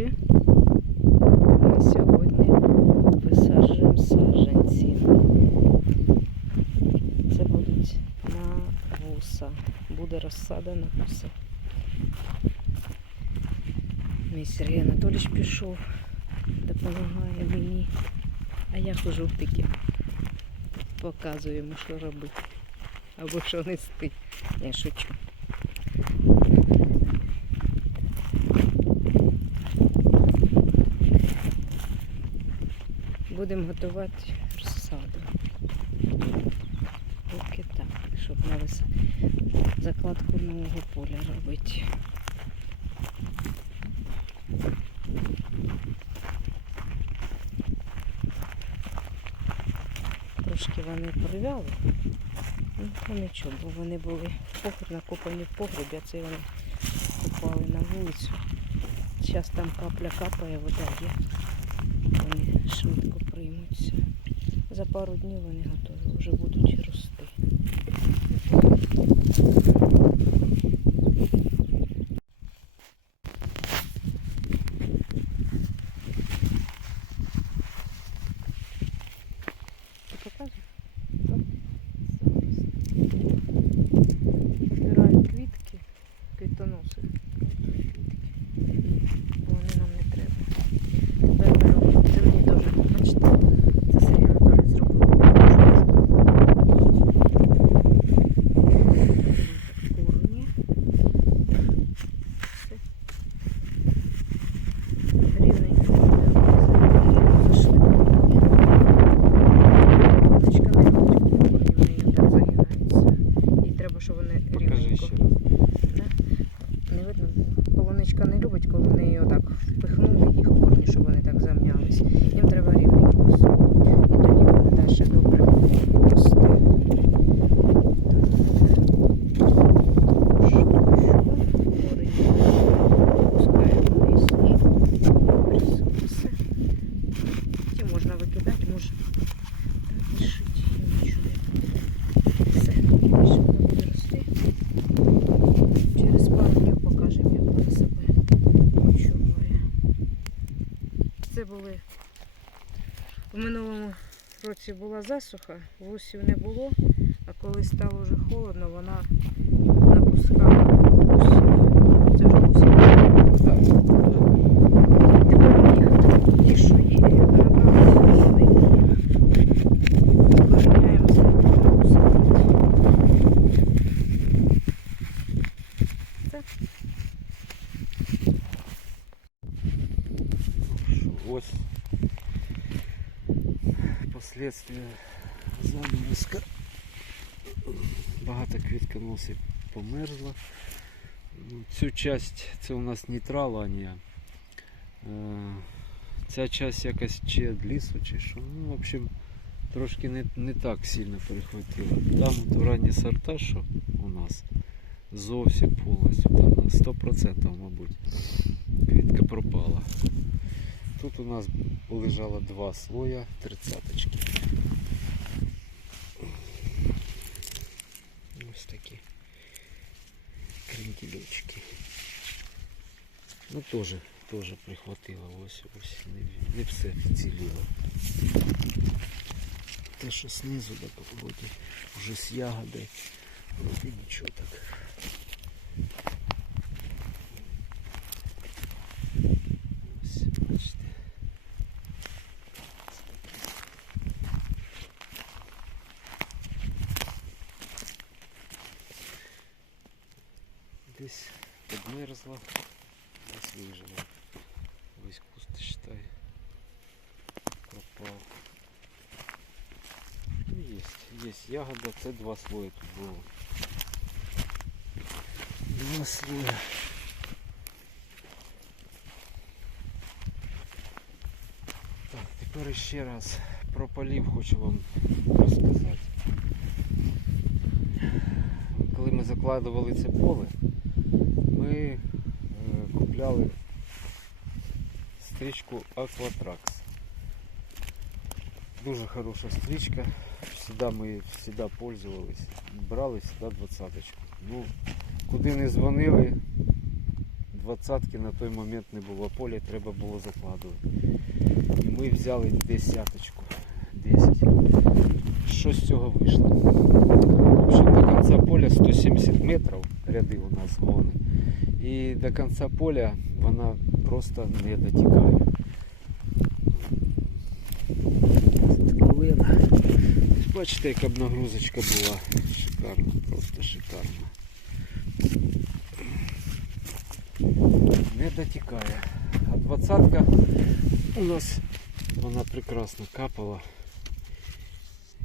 друзі, ми сьогодні висаджуємо саджанці. Це будуть на вуса. Буде розсада на вуса. Мій Сергій Анатолійович пішов, допомагає мені. А я хожу в таки. Показую йому, що робити. Або що нести. Я шучу. Будемо готувати розсаду. Поки так, щоб на вис... закладку нового поля робити. Трошки вони привяли. Ну, ну нічого, бо вони були погреб, накопані в погребі, а це вони попали на вулицю. Зараз там капля капає, вода є. Вони швидко приймуться. За пару днів вони готові, вже будуть рости. Ти показуєш? Так. Збираю квітки, квітоноси. Бо вони нам не треба. Тепер ми робимо землі теж. Бачите, це Сергій Анатолій зробив. Корні. Все. Рівненько. Зашли. Полуничка не любить, коли корні в неї так загинаються. Їй треба, щоб вони Покажи рівненько. ще раз. Не видно було. Полуничка не любить, коли в неї отак впихнули їх корні, щоб вони так замнялись. Їм треба рівненько все. І тоді буде далі добре рости. Корінь опускаємо вниз і обрізуємо все. Ті можна викидати, може лишити нічого. Все, більше воно буде рости. Через пару днів покажемо, як вона себе почуває. Це були в минулому році була засуха, вусів не було, а коли стало вже холодно, вона напускала вусів. Це вже вусів. Тепер їх ті, що є, набрали маленькі. Вкоріняємо з вусами. Що, Ось последствия заморозка. Багато квітконосів померзло. Ну, Цю часть це у нас нейтраланія. Е, Ця часть якась чи лісу, чи що. Ну, в общем, трошки не, не так сильно перехватило. Там от ранні сорта, що у нас зовсім повністю, там на 100%, мабуть, квітка пропала. Тут у нас лежало два слоя тридцяточки. Ось такі кренделечки. Ну тоже, тоже прихватило ось ось не, не все вціліло. Те, що знизу, так вроді вже з ягоди, вроді нічого так. Ось, бачите. Десь підмерзла, десь вижила. Весь куст, считай, пропав. Есть, есть ягода, це два слоя тут було. Два слоя. Так, тепер ще раз про полів хочу вам розказати. Коли ми закладували це поле, ми е, купляли стрічку Aquatrax. Дуже хороша стрічка. Всегда ми всегда пользовались. Брали всегда двадцаточку. Ну, куди не дзвонили, двадцятки на той момент не було поля, треба було закладувати. І ми взяли десяточку. 10. Що з цього вийшло? Взагалі до кінця поля 170 метрів ряди у нас гони. І до кінця поля вона просто не дотікає. Колена. Бачите, яка б нагрузочка була. Шикарно, просто шикарно. Не дотікає. А двадцятка у нас вона прекрасно капала.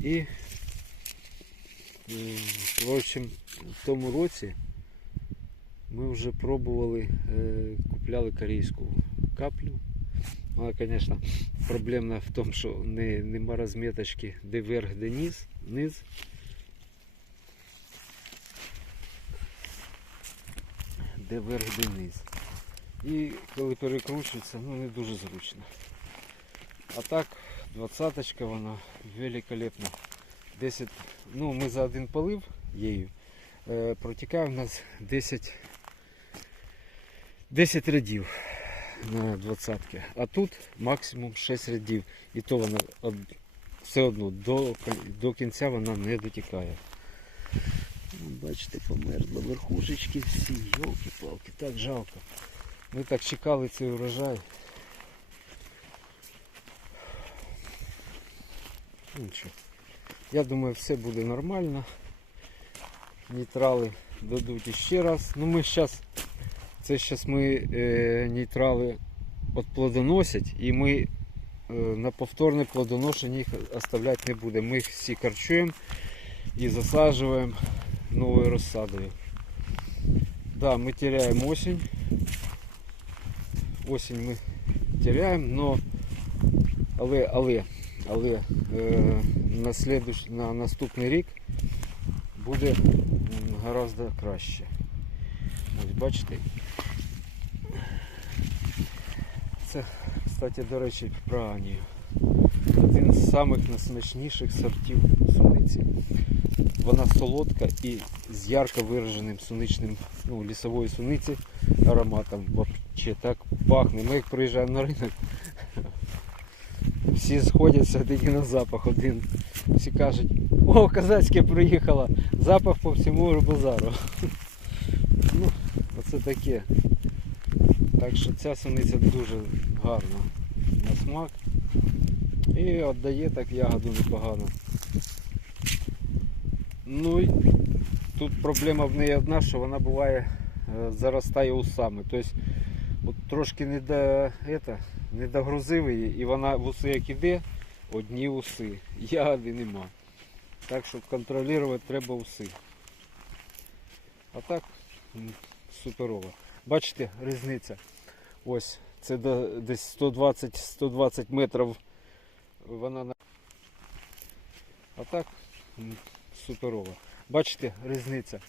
І м, в общем, в тому році ми вже пробували, е, купляли корейську каплю. Вона, звісно, проблемна в тому, що не, нема розміточки, де верх, де низ. низ. Де верх, де низ. І коли перекручується, ну не дуже зручно. А так, двадцяточка вона великолепна. 10, ну ми за один полив її е, протікає у нас 10, 10 рядів на двадцятки. А тут максимум 6 рядів. І то вона все одно до, до кінця вона не дотікає. Ну, Бачите, померзла верхушечки всі, йолки-палки, так жалко. Ми так чекали цей урожай. Ну, Нічого. Я думаю, все буде нормально. Нейтрали дадуть іще раз. Ну ми зараз, це зараз ми е, нейтрали плодоносять і ми е, на повторне плодоношення їх оставляти не будемо. Ми їх всі карчуємо і засаджуємо новою розсадою. Да, ми теряємо осінь. Осінь ми теряємо, но але, але, але е, на, слідуч, на наступний рік буде гораздо краще. Ось бачите. Це, кстати, до речі, про Анію. Один з самих найсмачніших сортів суниці. Вона солодка і з ярко вираженим суничним, ну, лісової суниці ароматом. Вообще так пахне. Ми як приїжджаємо на ринок, всі сходяться тільки на запах один. Всі кажуть, о, казацьке приїхало, запах по всьому базару. Ну, оце таке. Так що ця суниця дуже гарна на смак. І віддає так ягоду непогано. Ну і тут проблема в неї одна, що вона буває е, заростає усами. Тобто от трошки не, до, это, не догрузив її і вона в уси як іде, одні уси. Ягоди нема. Так що контролювати треба уси. А так м, суперово. Бачите, різниця. Ось це десь 120-120 метрів вона на. А так м, суперово. Бачите, різниця.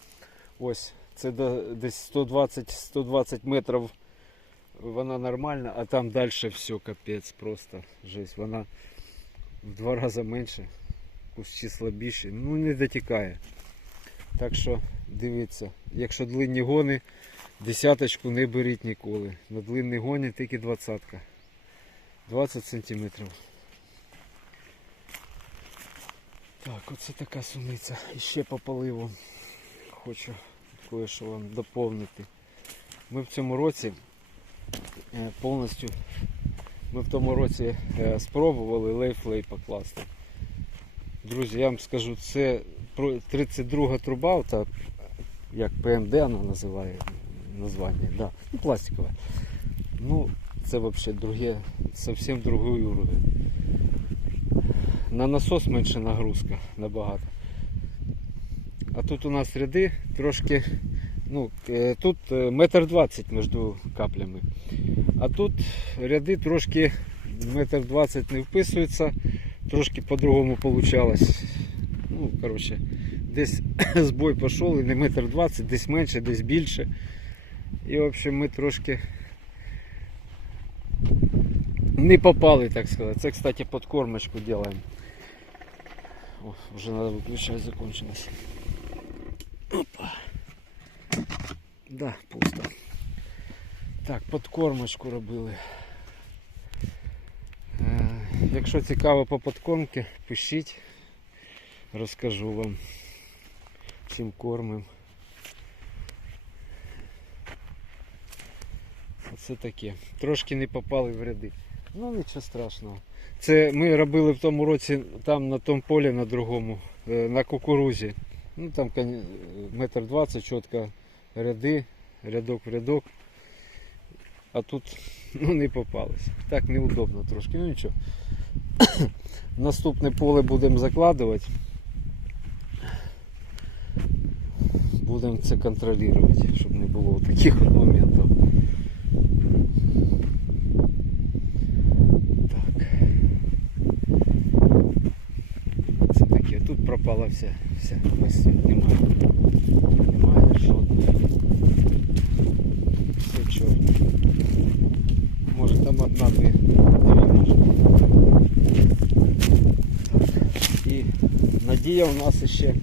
Ось це десь 120-120 метрів вона нормальна, а там далі все капець, просто жесть. Вона в два рази менше, кущі слабіші, ну не дотікає. Так що дивіться, якщо длинні гони, десяточку не беріть ніколи. На длинні гоні тільки двадцятка. 20 сантиметрів. Так, оце така суниця. І ще по поливу хочу кое-що вам доповнити. Ми в цьому році е, повністю ми в тому році е, спробували лейфлей покласти. Друзі, я вам скажу, це 32 труба, та, як ПМД вона називає названня, да. ну, пластикова. Ну, це взагалі друге, зовсім другий уровень. На насос менше нагрузка набагато. А тут у нас ряди трошки, ну, е, тут е, метр двадцять між каплями. А тут ряди трошки метр двадцять не вписуються, трошки по-другому получалось. Ну, коротше, десь збой пішов і не метр двадцять, десь менше, десь більше. І в общем ми трошки не попали, так сказати. Це, кстати, подкормочку делаем. О, уже надо выключать, закончилось. Опа. Да, пусто. Так, подкормочку робили. Е, Якщо цікаво по подкормці, пишіть, розкажу вам, чим кормимо. Оце таке. Трошки не попали в ряди. Ну нічого страшного. Це ми робили в тому році там на тому полі на другому, е, на кукурузі. Ну там метр двадцять чітко ряди, рядок в рядок. А тут ну, не попалось. Так неудобно трошки. Ну нічого. Наступне поле будемо закладувати. Будемо це контролювати, щоб не було таких от моментів. Так. Це таке. Тут пропала вся, вся весь світ немає. Немає жодної. Все чорне. Може там одна-дві дві може. Так. І надія у нас ще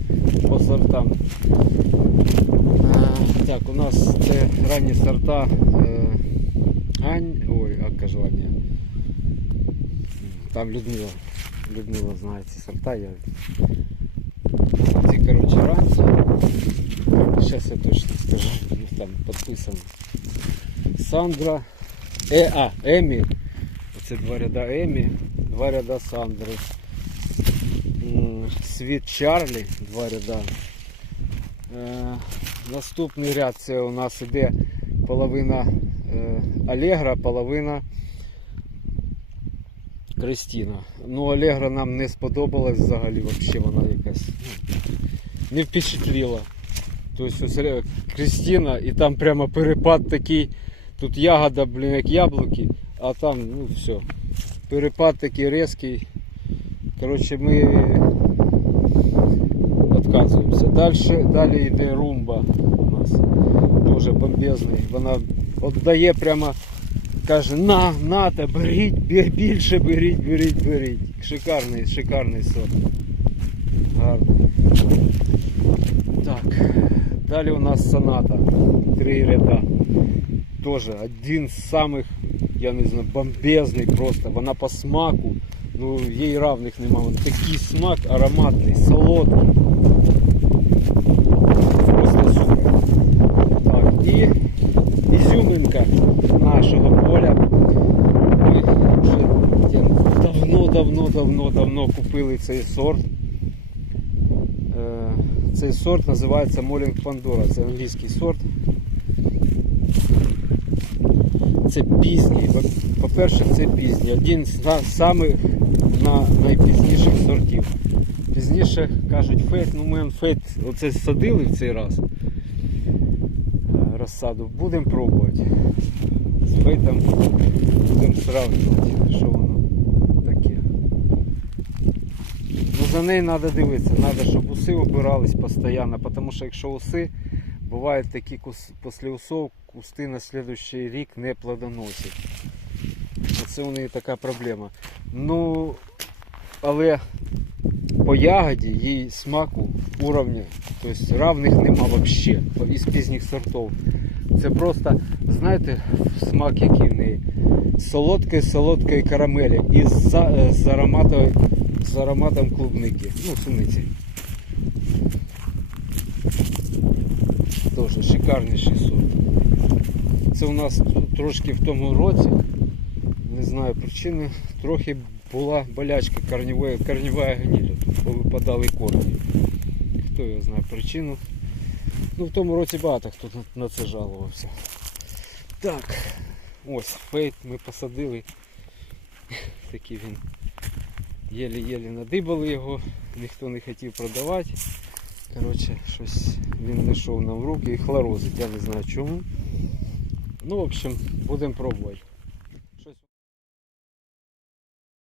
по сортам. Е, Так, у нас це ранні сорта е, Ань. Ой, а кажу Аня. Там Людмила. Людмила знає ці сорта. Я... Ці коротше ранці. Зараз я точно скажу, ну, там підписано. Сандра. Е, а, Емі. Оце два ряда Емі, два ряда Сандри. М, Світ Чарлі, два ряда. Е, наступний ряд це у нас іде половина е, Алегра, половина Кристина. Ну, Алегра нам не сподобалась взагалі, вообще вона якась ну, не впечатлила. Тобто ось Кристина і там прямо перепад такий. Тут ягода, блін, як яблуки, а там, ну все. Перепад такий різкий. Коротше, ми. Дальше, далі йде румба у нас. Дуже бомбезний. Вона віддає прямо, каже, на, нате, беріть, бі- більше беріть, беріть, беріть. Шикарний, шикарний сорт. Гарний. Так. Далі у нас соната. Три ряда. Тоже один з самих, я не знаю, бомбезний просто. Вона по смаку. Ну, їй равних нема. Вон такий смак ароматний, солодкий. Нашого поля. Ми вже давно, давно, давно, давно купили цей сорт. Е, Цей сорт називається Молінг Пандора. Це англійський сорт. Це пізній. По- По-перше, це пізній. Один з самих на найпізніших сортів. Пізніше кажуть фейт, ну ми фейт оце садили в цей раз. Е, Розсаду. Будемо пробувати. З фейтом будемо сравнювати, що воно таке. Ну за нею треба дивитися, треба, щоб уси убирались постійно, тому що якщо уси, бувають такі кус, після усов кусти на слідуючий рік не плодоносять. Оце у неї така проблема. Ну, але по ягоді їй смаку уровня, тобто равних нема взагалі із пізніх сортів. Це просто, знаєте, смак який в неї. Солодкої солодкої карамелі із за, з, ароматом, з ароматом клубники. Ну, суниці. Тоже шикарніший сорт. Це у нас трошки в тому році, не знаю причини, трохи була болячка корневая гниль. Тут повипадали корні. Хто його знає причину. Ну в тому році багато хто на- це жалувався. Так, ось фейт ми посадили. Такий він. Єлі-єлі надибали його, ніхто не хотів продавати. Коротше, щось він не йшов нам в руки і хлорозить, я не знаю чому. Ну, в общем, будемо пробувати.